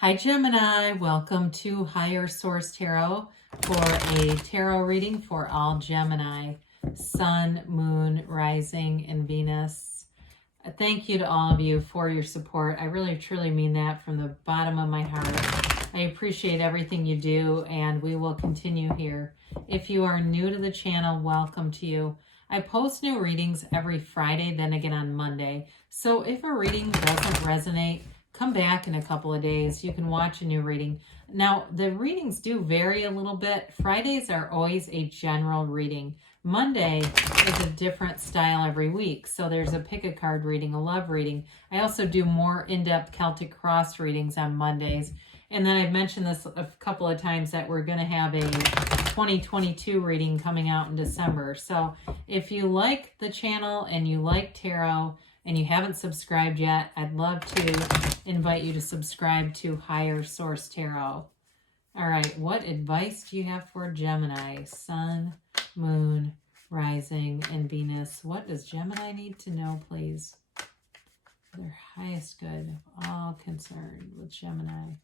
Hi Gemini, welcome to Higher Source Tarot for a tarot reading for all Gemini, Sun, Moon, Rising, and Venus. Thank you to all of you for your support. I really truly mean that from the bottom of my heart. I appreciate everything you do, and we will continue here. If you are new to the channel, welcome to you. I post new readings every Friday, then again on Monday. So if a reading doesn't resonate, come back in a couple of days. You can watch a new reading. Now, the readings do vary a little bit. Fridays are always a general reading. Monday is a different style every week. So there's a pick a card reading, a love reading. I also do more in-depth Celtic cross readings on Mondays. And then I've mentioned this a couple of times that we're going to have a 2022 reading coming out in December. So if you like the channel and you like tarot, and you haven't subscribed yet, I'd love to invite you to subscribe to Higher Source Tarot. All right, what advice do you have for Gemini? Sun, Moon, Rising, and Venus. What does Gemini need to know, please? For their highest good of all concerned with Gemini.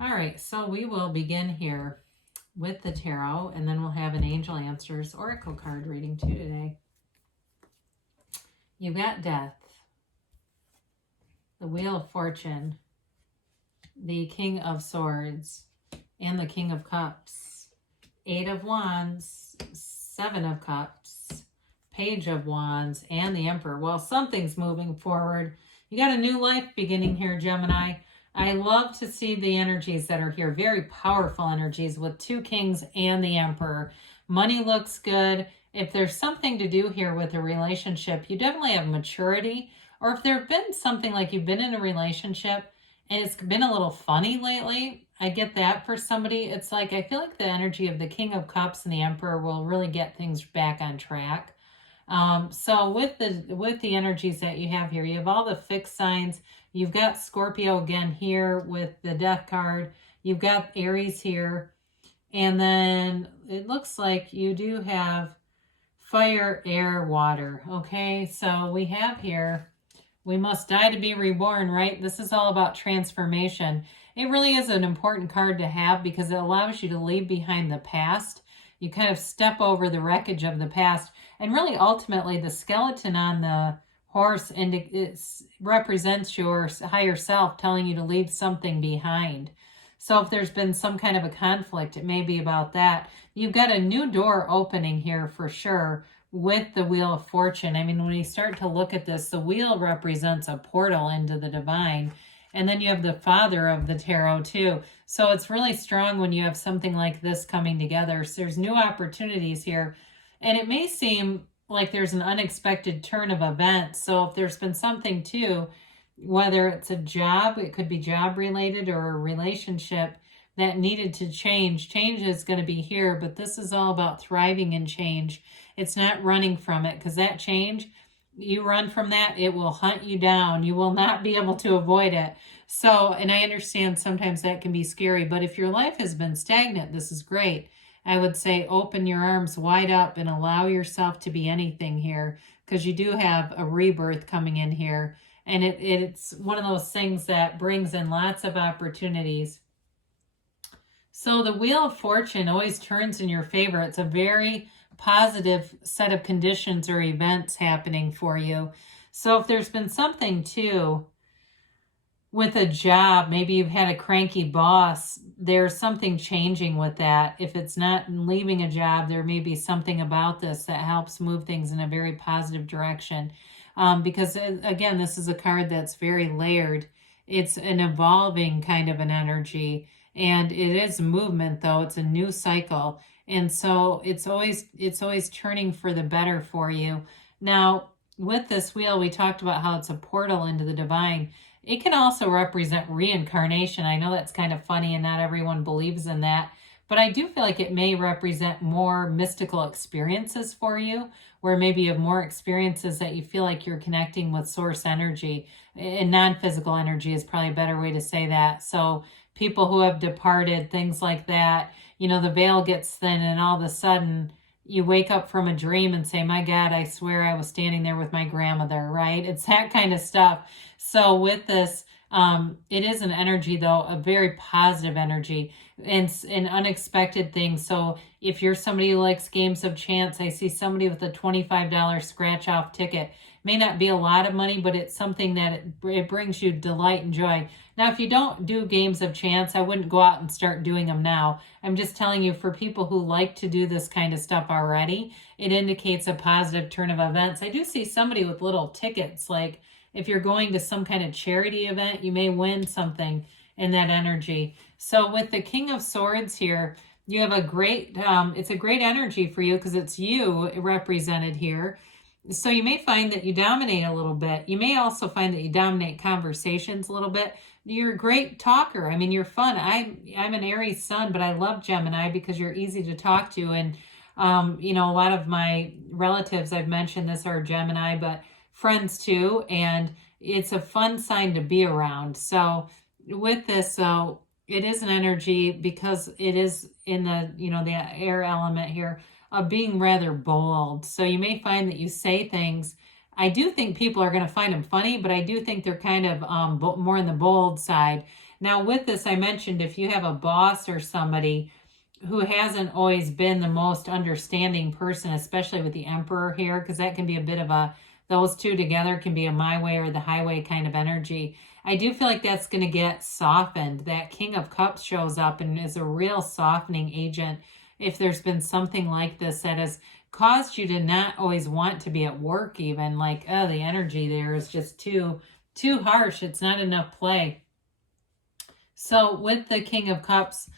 All right, so we will begin here with the tarot, and then we'll have an Angel Answers Oracle card reading too today. You've got Death, the Wheel of Fortune, the King of Swords, and the King of Cups, 8 of Wands, 7 of Cups, Page of Wands, and the Emperor. Well, something's moving forward. You got a new life beginning here, Gemini. I love to see the energies that are here. Very powerful energies with 2 kings and the Emperor. Money looks good. If there's something to do here with a relationship, you definitely have maturity. Or if there have been something like you've been in a relationship and it's been a little funny lately, I get that for somebody. It's like, I feel like the energy of the King of Cups and the Emperor will really get things back on track. So with the energies that you have here, you have all the fixed signs. You've got Scorpio again here with the Death card. You've got Aries here. And then it looks like you do have fire, air, water. Okay, so we have here, we must die to be reborn, right? This is all about transformation. It really is an important card to have because it allows you to leave behind the past. You kind of step over the wreckage of the past. And really, ultimately, the skeleton on the horse it represents your higher self telling you to leave something behind. So if there's been some kind of a conflict, it may be about that. You've got a new door opening here for sure with the Wheel of Fortune. I mean, when you start to look at this, the wheel represents a portal into the divine. And then you have the Father of the Tarot too. So it's really strong when you have something like this coming together. So there's new opportunities here. And it may seem like there's an unexpected turn of events. So if there's been something too, whether it's a job, it could be job related or a relationship that needed to change. Change is going to be here, but this is all about thriving in change. It's not running from it, because that change, you run from that, it will hunt you down. You will not be able to avoid it. So, and I understand sometimes that can be scary, but if your life has been stagnant, this is great. I would say open your arms wide up and allow yourself to be anything here, because you do have a rebirth coming in here. And it's one of those things that brings in lots of opportunities. So the Wheel of Fortune always turns in your favor. It's a very positive set of conditions or events happening for you. So if there's been something too with a job, maybe you've had a cranky boss, there's something changing with that. If it's not leaving a job, there may be something about this that helps move things in a very positive direction. Because again, this is a card that's very layered. It's an evolving kind of an energy, and it is movement though. It's a new cycle. And so it's always turning for the better for you. Now, with this wheel, we talked about how it's a portal into the divine. It can also represent reincarnation. I know that's kind of funny and not everyone believes in that, but I do feel like it may represent more mystical experiences for you, where maybe you have more experiences that you feel like you're connecting with source energy. And non-physical energy is probably a better way to say that. So people who have departed, things like that, you know, the veil gets thin and all of a sudden you wake up from a dream and say, my God, I swear I was standing there with my grandmother, right? It's that kind of stuff. So with this, it is an energy, though, a very positive energy and an unexpected thing. So if you're somebody who likes games of chance, I see somebody with a $25 scratch off ticket. May not be a lot of money, but it's something that it brings you delight and joy. Now, if you don't do games of chance, I wouldn't go out and start doing them now. I'm just telling you, for people who like to do this kind of stuff already, it indicates a positive turn of events. I do see somebody with little tickets, like if you're going to some kind of charity event, you may win something in that energy. So with the King of Swords here, you have a great, it's a great energy for you because it's you represented here. So you may find that you dominate a little bit. You may also find that you dominate conversations a little bit. You're a great talker. I mean, you're fun. I'm an Aries sun, but I love Gemini because you're easy to talk to. And, you know, a lot of my relatives, I've mentioned this, are Gemini, but friends too. And it's a fun sign to be around. So with this, so it is an energy because it is in the, you know, the air element here of being rather bold. So you may find that you say things. I do think people are going to find them funny, but I do think they're kind of more in the bold side. Now with this, I mentioned if you have a boss or somebody who hasn't always been the most understanding person, especially with the Emperor here, because that can be a bit of a, those two together can be a my way or the highway kind of energy. I do feel like that's going to get softened. That King of Cups shows up and is a real softening agent. If there's been something like this that has caused you to not always want to be at work, even like, oh, the energy there is just too harsh. It's not enough play. So with the King of Cups,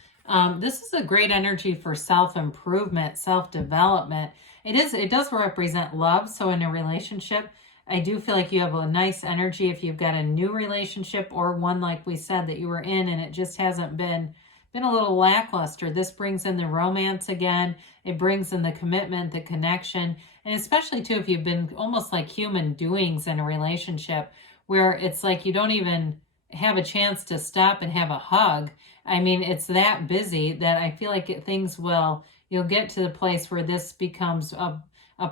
this is a great energy for self-improvement, self-development. It does represent love. So in a relationship, I do feel like you have a nice energy if you've got a new relationship or one like we said that you were in and it just hasn't been a little lackluster. This brings in the romance again. It brings in the commitment, the connection, and especially too if you've been almost like human doings in a relationship where it's like you don't even have a chance to stop and have a hug. I mean, it's that busy that I feel like you'll get to the place where this becomes a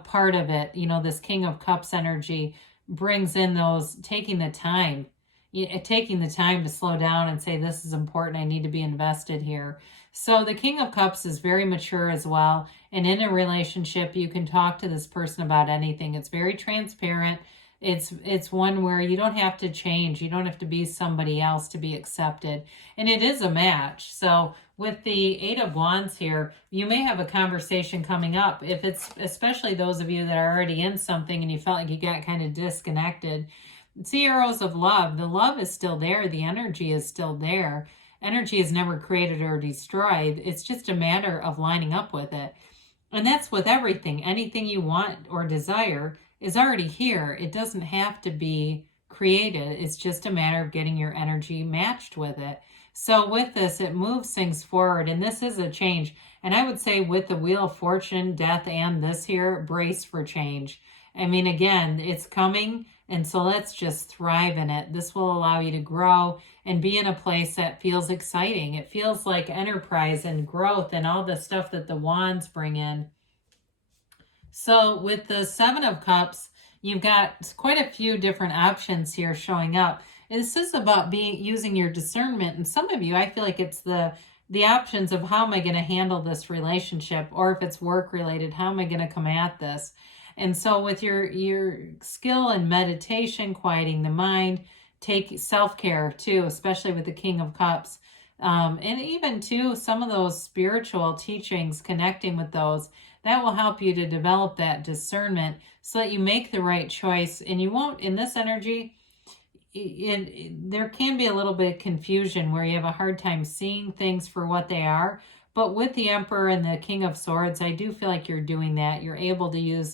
part of it. You know, this King of Cups energy brings in those taking the time to slow down and say, this is important. I need to be invested here. So the King of Cups is very mature as well. And in a relationship, you can talk to this person about anything. It's very transparent. It's one where you don't have to change. You don't have to be somebody else to be accepted. And it is a match. So with the Eight of Wands here, you may have a conversation coming up. If it's especially those of you that are already in something and you felt like you got kind of disconnected. See arrows of love. The love is still there. The energy is still there. Energy is never created or destroyed. It's just a matter of lining up with it. And that's with everything. Anything you want or desire is already here. It doesn't have to be created. It's just a matter of getting your energy matched with it. So with this, it moves things forward. And this is a change. And I would say with the Wheel of Fortune, Death, and this here, brace for change. I mean, again, it's coming. And so let's just thrive in it. This will allow you to grow and be in a place that feels exciting. It feels like enterprise and growth and all the stuff that the wands bring in. So with the Seven of Cups, you've got quite a few different options here showing up. This is about using your discernment. And some of you, I feel like it's the options of how am I going to handle this relationship, or if it's work related, how am I going to come at this? And so with your skill in meditation, quieting the mind, take self-care too, especially with the King of Cups. And even too, some of those spiritual teachings, connecting with those, that will help you to develop that discernment so that you make the right choice. And you won't, in this energy, there can be a little bit of confusion where you have a hard time seeing things for what they are. But with the Emperor and the King of Swords, I do feel like you're doing that. You're able to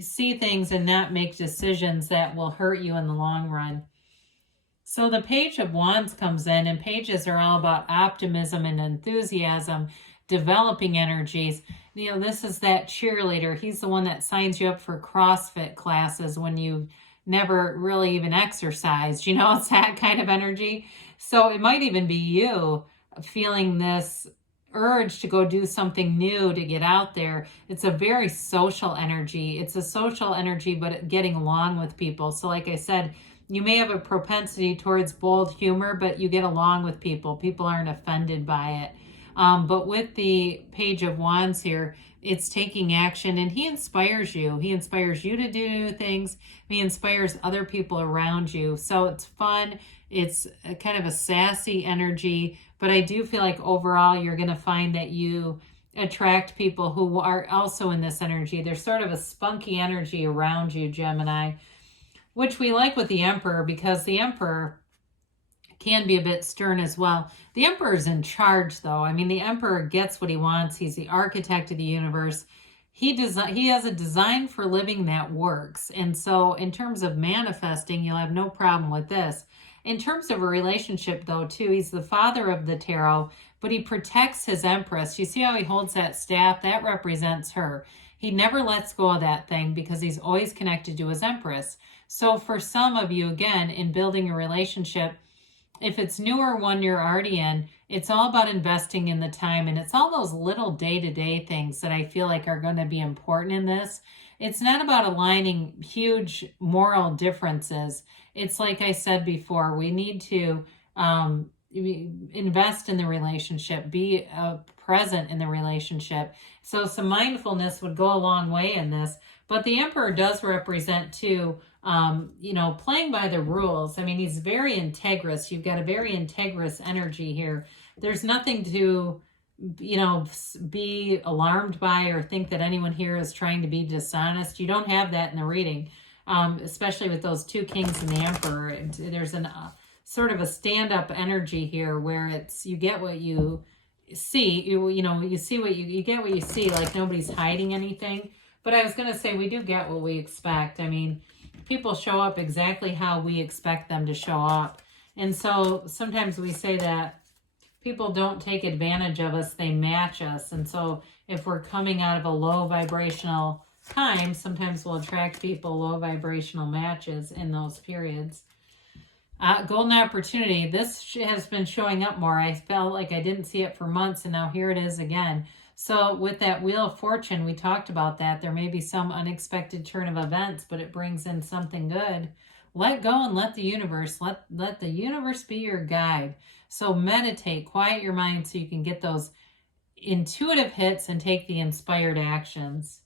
see things and not make decisions that will hurt you in the long run. So the Page of Wands comes in, and pages are all about optimism and enthusiasm, developing energies. You know, this is that cheerleader. He's the one that signs you up for CrossFit classes when you never really even exercised. You know, it's that kind of energy. So it might even be you feeling this urge to go do something new, to get out there. It's a very social energy. It's a social energy, but getting along with people. So like I said, you may have a propensity towards bold humor, but you get along with people. People aren't offended by it. But with the Page of Wands here, it's taking action, and he inspires you. He inspires you to do new things. He inspires other people around you. So it's fun. It's a kind of a sassy energy, but I do feel like overall you're going to find that you attract people who are also in this energy. There's sort of a spunky energy around you, Gemini, which we like with the Emperor, because the Emperor can be a bit stern as well. The Emperor's in charge, though. I mean, the Emperor gets what he wants. He's the architect of the universe. He has a design for living that works. And so in terms of manifesting, you'll have no problem with this. In terms of a relationship, though, too, he's the father of the tarot, but he protects his Empress. You see how he holds that staff? That represents her. He never lets go of that thing because he's always connected to his Empress. So for some of you, again, in building a relationship, if it's new or one you're already in, it's all about investing in the time. And it's all those little day-to-day things that I feel like are going to be important in this. It's not about aligning huge moral differences. It's like I said before, we need to invest in the relationship, be present in the relationship. So some mindfulness would go a long way in this. But the Emperor does represent, too, playing by the rules. I mean, he's very integrous. You've got a very integrous energy here. There's nothing to, be alarmed by or think that anyone here is trying to be dishonest. You don't have that in the reading, especially with those two kings and the Emperor. There's an sort of a stand-up energy here where it's you get what you see. You see what you get what you see, like nobody's hiding anything. But I was going to say, we do get what we expect. I mean, people show up exactly how we expect them to show up. And so sometimes we say that people don't take advantage of us, they match us. And so if we're coming out of a low vibrational time, sometimes we'll attract people low vibrational matches in those periods. Golden opportunity. This has been showing up more. I felt like I didn't see it for months, and now here it is again. So with that Wheel of Fortune, we talked about that. There may be some unexpected turn of events, but it brings in something good. Let go and let the universe, let the universe be your guide. So meditate, quiet your mind so you can get those intuitive hits and take the inspired actions.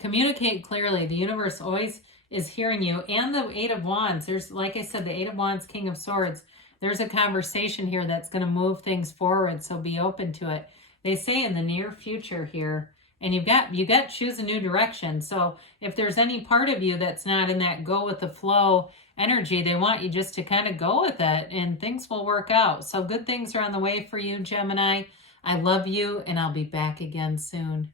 Communicate clearly. The universe always is hearing you. And the Eight of Wands. There's, like I said, the Eight of Wands, King of Swords. There's a conversation here that's going to move things forward, so be open to it. They say in the near future here, and you got to choose a new direction. So if there's any part of you that's not in that go with the flow energy, they want you just to kind of go with it and things will work out. So good things are on the way for you, Gemini. I love you, and I'll be back again soon.